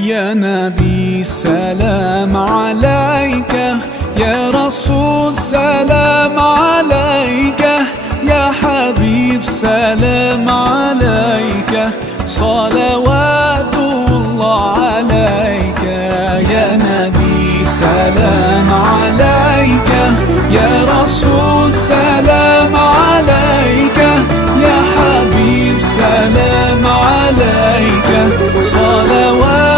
يا نبي سلام عليك، يا رسول سلام عليك، يا حبيب سلام عليك، صلوات الله عليك. يا نبي سلام عليك، يا رسول سلام عليك، يا حبيب سلام عليك، صلوات